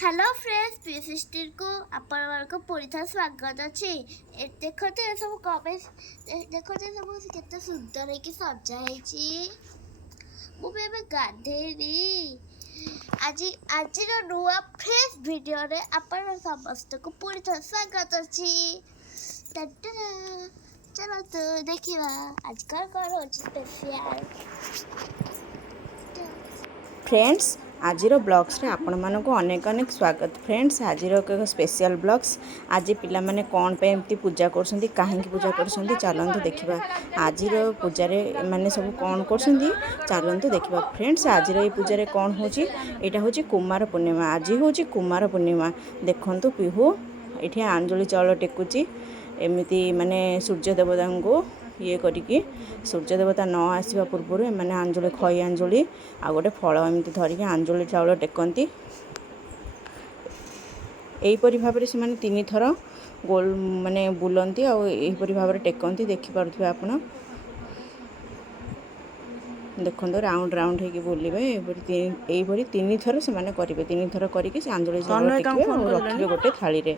Hello friends P sister को आपको पूरी थर स्वागत अच्छे देखते सब कमे देखते सब केते सुंदर है सजा है मुझे गाधेनी आज आज नुआ फ्रेश वीडियो रे आपण समस्त को पूरी थर स्वागत अच्छी चलो तो देखिए आजकल कौन हो स्पेशल फ्रेंड्स आजिर ब्लॉग्स रे आपण मानको अनेक अनेक स्वागत। फ्रेंड्स आजिर एक स्पेशल ब्लॉग्स आज पिला माने कोन पे एमती पूजा करछंती काहे की पूजा करछंती चलंतु देखिबा। आजिर पूजा रे माने सब कोन करछंती चलंतु देखिबा। फ्रेंड्स आजिर ए पूजा रे कोन होची एटा होची कुमार पूर्णिमा। आज होची कुमार पूर्णिमा देखंतु पिहू एठी आंजली चावल टेकुची एमिति माने सूर्य देवता को ये करिकी सूर्य देवता न आसवा पूर्व मैंने आंजलि खई आंजलि आ गोटे फल एमती धरिकी आंजलि चाउल टेकती। यहीपरि भाव में से तीन थर गोल माने बुलती आईपरि भाव में टेकती देखिपे आपण देखो राउंड राउंड होगी बुलवे यहीपरि तीन थर से करेंगे। तीन थर करके आंजलि चाउल टेकिबे और रखिबे गोटे थाली रे।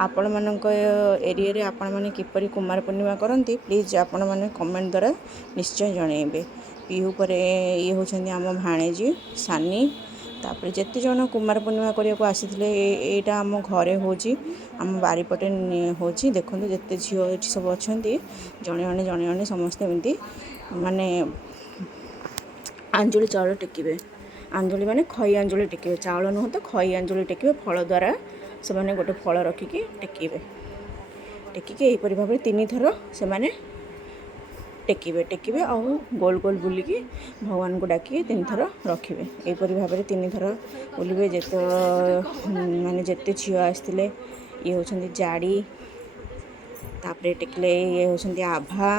आपण मानक एरिया रे आपण माने किपरि कुमार पूर्णिमा करंती प्लीज आपण माने कमेंट द्वारा निश्चय जणेबे। पीहू पर ये होछंदी आम भाणेजी सानी तापर जेते जन कुमार पूर्णिमा करिया को आसीथिले एटा आम घरे होची आम बारीपटे होची। देखंतु जेते झियो सब अछंती जणे जणे समस्त एमती माने आंजलि चाउल टेकिबे। आंजलि माने खई आंजलि टेकिबे चाउल नुह तो खई आंजलि टेकिबे फल द्वारा से माने गोटे फल रखिकी टेकिबे। टेकिके एहीपरि भाव तीन थर से माने टेकिबे और गोल गोल बुलिकी भगवान को डाकी तीन थर रखिबे। एहीपरि भाव तीन थर बुलिबे। जेते माने जेते झियो आसथिले ये होछंती जाड़ी तापरे टेकले ये होछंती आभा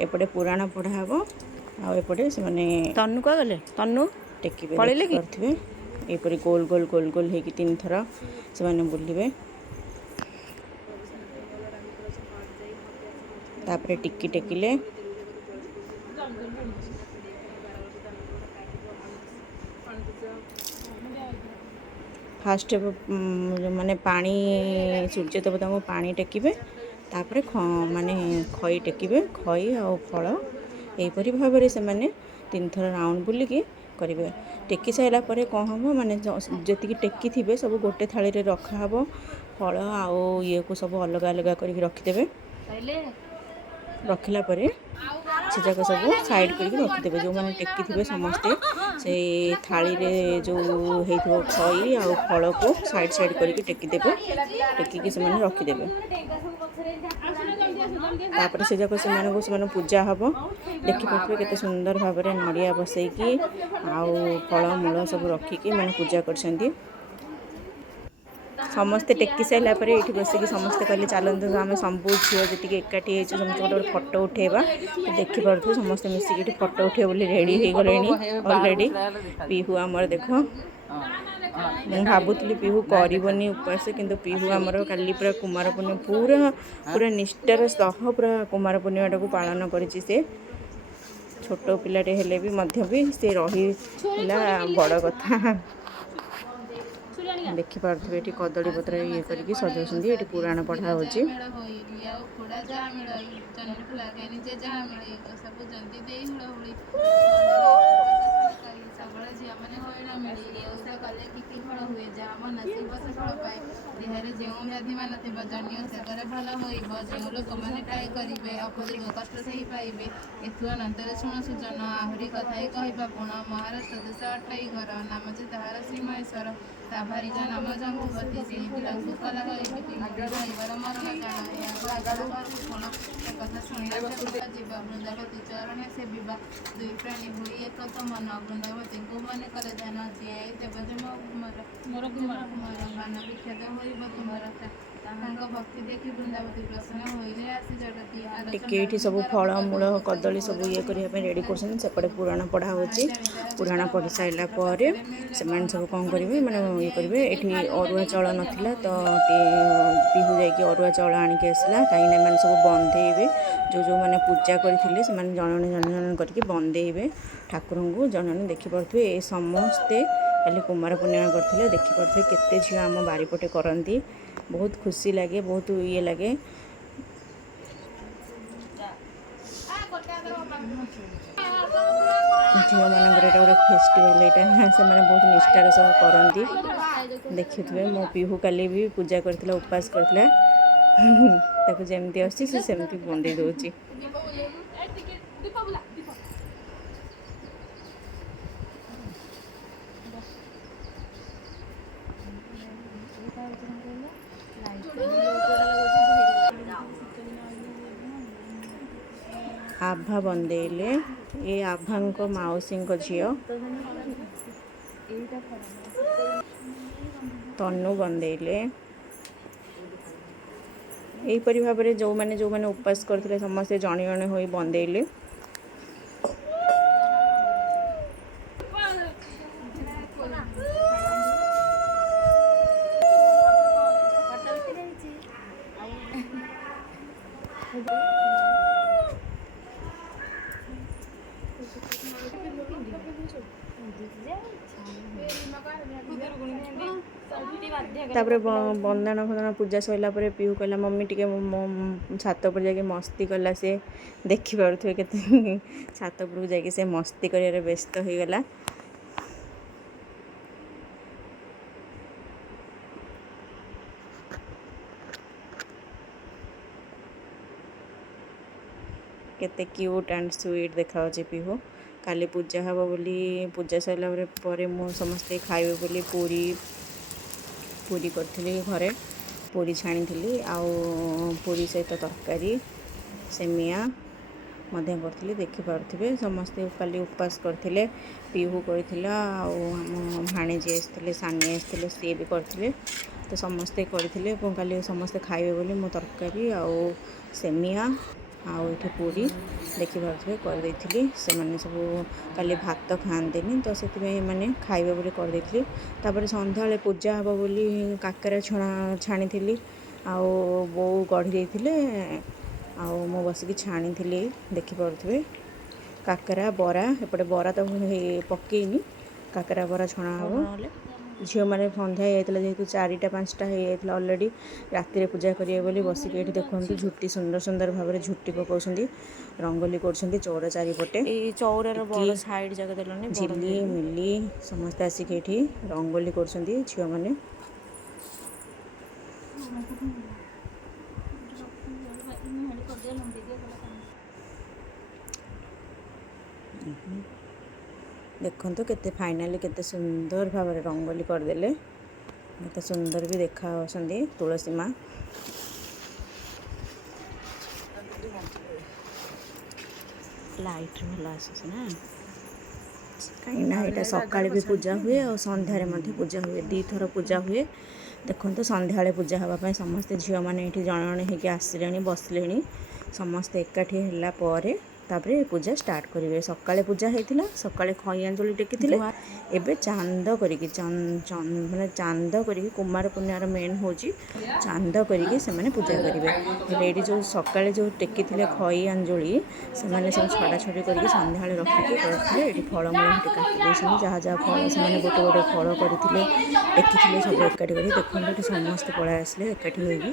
एपटे पुराण पढ़ा हबो आ एपटे से माने तन्नु का गले तन्नु टेकिबे पळेले कि करथिबे। एपरि गोल गोल गोल गोल हेकी तीन थर से माने बुलिबे। तापरे टिक्की टेकिले फास्ट माने पानी सूर्य देवता को पानी टेकिबे तापरे माने खई टेकिबे खई आ फल एहीपरि भाव में से माने तीन थर राउंड बुलिकी करेंगे। टेकी सारा पर कौन हम माने जी टेकी थे सब गोटे थाली रे रखा हबो फल आओ ये को सब अलग अलग करके रखिदेवे। रखिला परे से जाक सब साइड करके रखिदेवे। जो मैंने टेकी थे समस्ते से थाली रे जो हेइथो खई आ फल को साइड साइड करके टेकीदेवे। टेकिकी से माने रखिदेवे तापर से जाक से पूजा हम देखिपे केते सुंदर भाव में नड़िया बसैकी आउ फल मूल सब रखिकी मैंने पूजा कर समस्ते टेकी सारा पर ये बसिक समस्ते कहले चलते आम सब झील जी एकाठी समस्त गोटे फोटो उठेबा देखिपे समस्त मिसिक फोटो उठे बोली रेडी हो गले अलरेडी। पीहू आमर देख मु भावुली पीहू करनी उपास किंतु पीहू आमर काली पूरा कुमार पूर्णिमा पूरा पूरा निष्ठार सह पूरा कुमार पूर्णिमा को पालन करिछि। से छोट पिलाटे हेले भी से रही बड़ कथा देखिपे ये कदली पत्र ये करके सजाऊँ ये पुराण पढ़ा हो आहरी कथाई कहवा पुण महाराष्ट्र देश अटाई घर नाम जे ताहार श्री महेश्वर ताभारी नाम जम्बुवती से कला कहवर मरण काण कथा शुणा जीव वृंदावती चरण से बा दुई प्राणी भूई एक तो मन वृंदावती को मन कले ध्यान दिए तेज मोर कुमार मान विख्यात हो तुम रक्षा ତାଙ୍କ ଭକ୍ତି ଦେଖି ବୃନ୍ଦାବତୀ ପ୍ରସନ୍ନ ହୋଇଲେ ଆସି ଜଗତି ଟିକେ ଏଇଠି ସବୁ ଫଳମୂଳ କଦଳୀ ସବୁ ଇଏ କରିବା ପାଇଁ ରେଡ଼ି କରୁଛନ୍ତି। ସେପଟେ ପୁରାଣ ପଢ଼ା ହେଉଛି। ପୁରାଣ ପଢ଼ି ସାରିଲା ପରେ ସେମାନେ ସବୁ କ'ଣ କରିବେ ମାନେ ଇଏ କରିବେ। ଏଠି ଅରୁଆ ଚାଉଳ ନଥିଲା ତ ପିହୁ ଯାଇକି ଅରୁଆ ଚାଉଳ ଆଣିକି ଆସିଲା, କାହିଁକିନା ଏମାନେ ସବୁ ବନ୍ଦେଇବେ। ଯେଉଁମାନେ ପୂଜା କରିଥିଲେ ସେମାନେ ଜଣେ ଜଣେ କରିକି ବନ୍ଦେଇବେ ଠାକୁରଙ୍କୁ। ଜଣେ ଜଣେ ଦେଖିପାରୁଥିବେ ଏ ସମସ୍ତେ କାଲି କୁମାର ପୂର୍ଣ୍ଣିମା କରିଥିଲେ। ଦେଖିପାରୁଥିବେ କେତେ ଝିଅ ଆମ ବାରିପଟେ କରନ୍ତି। ବହୁତ ଖୁସି ଲାଗେ, ବହୁତ ଇଏ ଲାଗେ। ଝିଅମାନଙ୍କର ଏଇଟା ଗୋଟେ ଫେଷ୍ଟିଭାଲ୍, ଏଇଟା ସେମାନେ ବହୁତ ନିଷ୍ଠାର ସବୁ କରନ୍ତି। ଦେଖିଥିବେ ମୋ ପିହୁ କାଲି ବି ପୂଜା କରିଥିଲା, ଉପାସ କରିଥିଲା। ତାକୁ ଯେମିତି ଆସୁଛି ସେ ସେମିତି ବନ୍ଦେଇ ଦେଉଛି। ଆଭା ବନ୍ଦେଇଲେ, ଏ ଆଭାଙ୍କ ମାଉସୀଙ୍କ ଝିଅ ତନୁ ବନ୍ଦେଇଲେ। ଏହିପରି ଭାବରେ ଯେଉଁମାନେ ଉପାସ କରିଥିଲେ ସମସ୍ତେ ଜଣେ ଜଣେ ହୋଇ ବନ୍ଦେଇଲେ। ତାପରେ ବନ୍ଦାଣ ଫନ୍ଦାଣ ପୂଜା ସରିଲା ପରେ ପିହୁ କହିଲା ମମ୍ମି ଟିକେ ମୋ ଛାତ ଉପରେ ଯାଇକି ମସ୍ତି କଲା। ସେ ଦେଖିପାରୁଥିବେ କେତେ ଛାତ ଉପରକୁ ଯାଇକି ସେ ମସ୍ତି କରିବାରେ ବ୍ୟସ୍ତ ହୋଇଗଲା। କେତେ କ୍ୟୁଟ୍ ଆଣ୍ଡ ସୁଇଟ୍ ଦେଖାଯାଉଛି ପିହୁ। କାଲି ପୂଜା ହେବ ବୋଲି, ପୂଜା ସରିଲା ପରେ ମୁଁ ସମସ୍ତେ ଖାଇବେ ବୋଲି ପୁରୀ କରିଥିଲି ଘରେ। ପୁରୀ ଛାଣିଥିଲି, ଆଉ ପୁରୀ ସହିତ ତରକାରୀ ସେମିଆ ମଧ୍ୟ କରିଥିଲି। ଦେଖିପାରୁଥିବେ ସମସ୍ତେ କାଲି ଉପାସ କରିଥିଲେ। ପିହୁ କରିଥିଲା, ଆଉ ଆମ ଭାଣିଜୀ ଆସିଥିଲେ, ସାନି ଆସିଥିଲେ, ସିଏ ବି କରିଥିଲେ। ତ ସମସ୍ତେ କରିଥିଲେ। କାଲି ସମସ୍ତେ ଖାଇବେ ବୋଲି ମୁଁ ତରକାରୀ ଆଉ ସେମିଆ ଆଉ ଏଠି ପୁରୀ ଦେଖିପାରୁଥିବେ କରିଦେଇଥିଲି। ସେମାନେ ସବୁ କାଲି ଭାତ ଖାଆନ୍ତିନି ତ ସେଥିପାଇଁ ଏମାନେ ଖାଇବେ ବୋଲି କରିଦେଇଥିଲି। ତାପରେ ସନ୍ଧ୍ୟାବେଳେ ପୂଜା ହେବ ବୋଲି କାକରା ଛାଣିଥିଲି, ଆଉ ବୋଉ ଗଢ଼ି ଦେଇଥିଲେ, ଆଉ ମୁଁ ବସିକି ଛାଣିଥିଲି। ଦେଖିପାରୁଥିବେ କାକରା ବରା, ଏପଟେ ବରା ତ ପକେଇନି, କାକରା ବରା ଛଣା ହେବ। ଝିଅମାନେ ସନ୍ଧ୍ୟା ହେଇଯାଇଥିଲା, ଯେହେତୁ 4ଟା 5ଟା ହେଇଯାଇଥିଲା ଅଲରେଡ଼ି। ରାତିରେ ପୂଜା କରିବେ ବୋଲି ବସିକି ଏଠି ଦେଖନ୍ତୁ ଝୁଟି ସୁନ୍ଦର ସୁନ୍ଦର ଭାବରେ ଝୁଟି ପକାଉଛନ୍ତି, ରଙ୍ଗୋଲି କରୁଛନ୍ତି ଚଉରା ଚାରିପଟେ। ଏଇ ଚଉରାର ବଡ଼ ସାଇଡ଼୍ ଜାଗା ଦେଲନି, ଝିଲି ମିଲି ସମସ୍ତେ ଆସିକି ଏଠି ରଙ୍ଗୋଲି କରୁଛନ୍ତି ଝିଅମାନେ। ଦେଖନ୍ତୁ କେତେ ଫାଇନାଲି କେତେ ସୁନ୍ଦର ଭାବରେ ରଙ୍ଗୋଲି କରିଦେଲେ। କେତେ ସୁନ୍ଦର ବି ଦେଖାଯାଉଛନ୍ତି ତୁଳସୀ ମା। ଲାଇଟ୍ ଭଲ ଆସୁଛି ନା, କାହିଁକିନା ଏଇଟା ସକାଳେ ବି ପୂଜା ହୁଏ ଆଉ ସନ୍ଧ୍ୟାରେ ମଧ୍ୟ ପୂଜା ହୁଏ, 2 ଥର ପୂଜା ହୁଏ। ଦେଖନ୍ତୁ ସନ୍ଧ୍ୟାବେଳେ ପୂଜା ହେବା ପାଇଁ ସମସ୍ତେ ଝିଅମାନେ ଏଠି ଜଣେ ଜଣେ ହେଇକି ଆସିଲେଣି, ବସିଲେଣି। ସମସ୍ତେ ଏକାଠି ହେଲା ପରେ ତାପରେ ପୂଜା ଷ୍ଟାର୍ଟ କରିବେ। ସକାଳେ ପୂଜା ହେଇଥିଲା, ସକାଳେ ଖଇ ଆଞ୍ଜୁଳି ଟେକିଥିଲେ। ଏବେ ଚାନ୍ଦ କରିକି କୁମାର ପୂର୍ଣ୍ଣିମାର ମେନ୍ ହେଉଛି ଚାନ୍ଦ କରିକି ସେମାନେ ପୂଜା କରିବେ। ହେଲେ ଏଇଠି ଯେଉଁ ସକାଳେ ଯେଉଁ ଟେକିଥିଲେ ଖଇ ଆଞ୍ଜୁଳି, ସେମାନେ ସବୁ ଛଡ଼ାଛଡ଼ି କରିକି ସନ୍ଧ୍ୟାବେଳେ ରଖିକି କରିଥିଲେ। ଏଠି ଫଳମୂଳ ଏଠି କାଟି ଦେଇଛନ୍ତି, ଯାହା ଯାହା ଫଳ ସେମାନେ ଗୋଟେ ଗୋଟେ ଫଳ କରିଥିଲେ ଟେକିଥିଲେ, ସବୁ ଏକାଠି କରି ଦେଖନ୍ତୁ ଏଠି ସମସ୍ତେ ପଳାଇ ଆସିଲେ ଏକାଠି ହୋଇକି।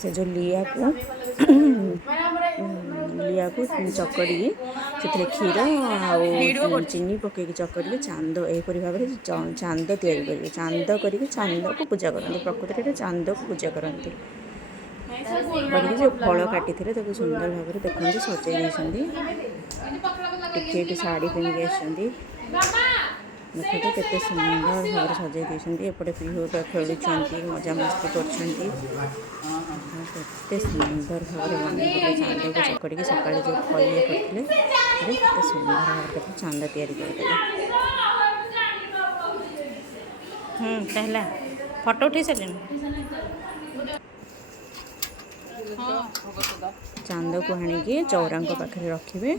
ସେ ଯେଉଁ ଲିଆକୁ ଚକଡ଼ିକି ସେଥିରେ କ୍ଷୀର ଆଉ ଚିନି ପକାଇକି ଚକଡ଼ିକି ଚାନ୍ଦ ଏହିପରି ଭାବରେ ଚାନ୍ଦ ତିଆରି କରିବେ। ଚାନ୍ଦ କରିକି ଚାନ୍ଦକୁ ପୂଜା କରନ୍ତି, ପ୍ରକୃତରେ ଏଇଟା ଚାନ୍ଦକୁ ପୂଜା କରନ୍ତି। କରିକି ଯେଉଁ ଫଳ କାଟିଥିଲେ ତାକୁ ସୁନ୍ଦର ଭାବରେ ଦେଖନ୍ତୁ ସଜେଇ ଦେଇଛନ୍ତି। ଟିକେ ଏଠି ଶାଢ଼ୀ ପିନ୍ଧିକି ଆସିଛନ୍ତି, ଦେଖନ୍ତୁ କେତେ ସୁନ୍ଦର ଭାବରେ ସଜେଇ ଦେଇଛନ୍ତି। ଏପଟେ ପିହୁ ଖେଳୁଛନ୍ତି, ମଜାମସ୍ତି କରୁଛନ୍ତି। କେତେ ସୁନ୍ଦର ଭାବରେ ବନେଇଥିଲେ ଚାନ୍ଦକୁ ଚକଡ଼ିକି, ସକାଳେ ଯେଉଁ ଖଇ କରିଥିଲେ କେତେ ସୁନ୍ଦର ଭାବରେ ଚାନ୍ଦ ତିଆରି କରିଦେଲେ। ହେଲା ଫଟୋ ଉଠେଇ ସାରିଲେଣି। ଚାନ୍ଦକୁ ଆଣିକି ଚଉରାଙ୍କ ପାଖରେ ରଖିବେ।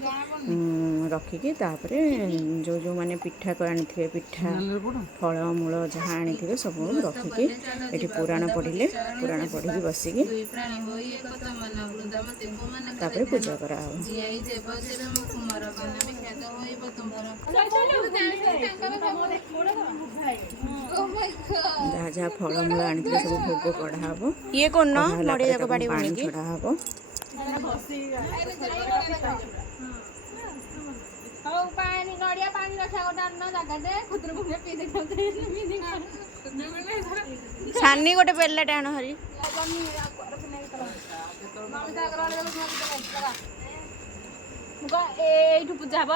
ରଖିକି ତାପରେ ଯେଉଁ ମାନେ ପିଠା ଆଣିଥିବେ, ପିଠା ଫଳମୂଳ ଯାହା ଆଣିଥିବେ ସବୁ ରଖିକି ଏଠି ପୁରାଣ ପଢ଼ିଲେ, ପୁରାଣ ପଢ଼ିକି ବସିକି ତାପରେ ପୂଜା କରାହବ। ଯାହା ଯାହା ଫଳମୂଳ ଆଣିଥିଲେ ସବୁ ଭୋଗ କଢ଼ା ହବ। ଇଏ କଣ ନଡ଼ିଆ ଯାକ ପାଣି ଛଡ଼ା ହବ। ସାନି ଗୋଟେ ବେଲାଟେ ଆଣ ହରି। ଏଇଠୁ ପୂଜା ହବ।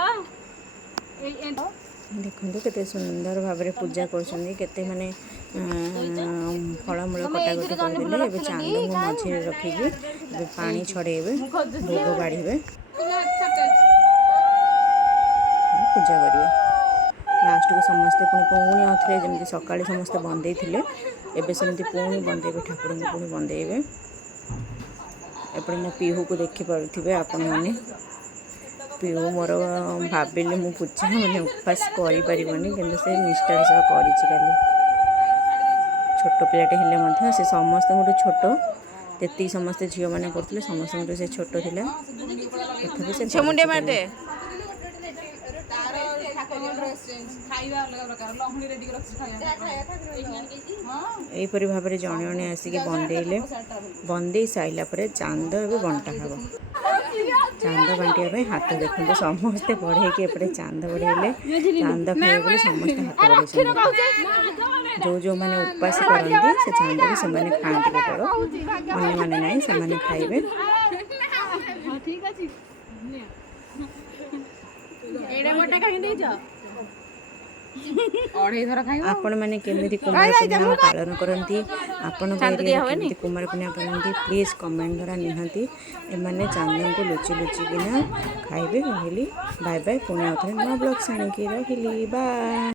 ଦେଖନ୍ତୁ କେତେ ସୁନ୍ଦର ଭାବରେ ପୂଜା କରୁଛନ୍ତି, କେତେ ମାନେ ଫଳମୂଳ କଟାକଟି କରିଦେଲେ। ଏବେ ଚାନ୍ଦକୁ ମଝିରେ ରଖିକି ଏବେ ପାଣି ଛଡ଼େଇବେ, ଭୋଗ ବାଢ଼ିବେ, ପୂଜା କରିବେ। ଲାଷ୍ଟକୁ ସମସ୍ତେ ପୁଣି ଆଉଥରେ ଯେମିତି ସକାଳେ ସମସ୍ତେ ବନ୍ଦେଇଥିଲେ, ଏବେ ସେମିତି ପୁଣି ବନ୍ଦେଇବେ, ଠାକୁରଙ୍କୁ ପୁଣି ବନ୍ଦେଇବେ। ଏପଟେ ମୋ ପିହୁକୁ ଦେଖିପାରୁଥିବେ ଆପଣମାନେ। ପିହୁ ମୋର ଭାବିଲି ମୁଁ ପୂଜା ମାନେ ଉପାସ କରିପାରିବନି, କିନ୍ତୁ ସେ ନିଷ୍ଠାର ସହ କରିଛି କାଲି। ଛୋଟ ପିଲାଟେ ହେଲେ ମଧ୍ୟ ସେ ସମସ୍ତଙ୍କଠୁ ଛୋଟ, ଯେତିକି ସମସ୍ତେ ଝିଅମାନେ କରୁଥିଲେ ସମସ୍ତଙ୍କଠୁ ସେ ଛୋଟ ଥିଲା, ତଥାପି ସେ କରିଛି। ଏହିପରି ଭାବରେ ଜଣେ ଜଣେ ଆସିକି ବନ୍ଦେଇଲେ। ବନ୍ଦେଇ ସାରିଲା ପରେ ଚାନ୍ଦ ଏବେ ବଣ୍ଟା ହେବ। ଚାନ୍ଦ ବାଣ୍ଟିବା ପାଇଁ ହାତ ଦେଖନ୍ତୁ, ସମସ୍ତେ ବଢ଼େଇକି ଏପଟେ ଚାନ୍ଦ ବଢ଼େଇଲେ। ଚାନ୍ଦ ଖାଇବେ ବୋଲି ସମସ୍ତେ ହାତ ବଢ଼େଇଛନ୍ତି। ଯେଉଁମାନେ ଉପାସ କରନ୍ତି ସେ ଚାନ୍ଦକୁ ସେମାନେ ଖାଆନ୍ତି କେବଳ, ଅନ୍ୟମାନେ ନାହିଁ, ସେମାନେ ଖାଇବେ। ଆପଣମାନେ କେମିତି କୁମାର ପୂର୍ଣ୍ଣିମା ପାଳନ କରନ୍ତି, ଆପଣଙ୍କ ଏରିଆରେ କେମିତି କୁମାର ପୂର୍ଣ୍ଣିମା ପାଳନ୍ତି, ପ୍ଲିଜ୍ କମେଣ୍ଟ ଦ୍ୱାରା ନିହାତି। ଏମାନେ ଚାନ୍ଦଙ୍କୁ ଲୁଚି ଲୁଚିକିନା ଖାଇବେ। ରହିଲି, ବାଏ ବାଏ। ପୁଣି ଆଉଥରେ ନୂଆ ବ୍ଲଗ୍ସ ଆଣିକି ରହିଲି, ବାଏ।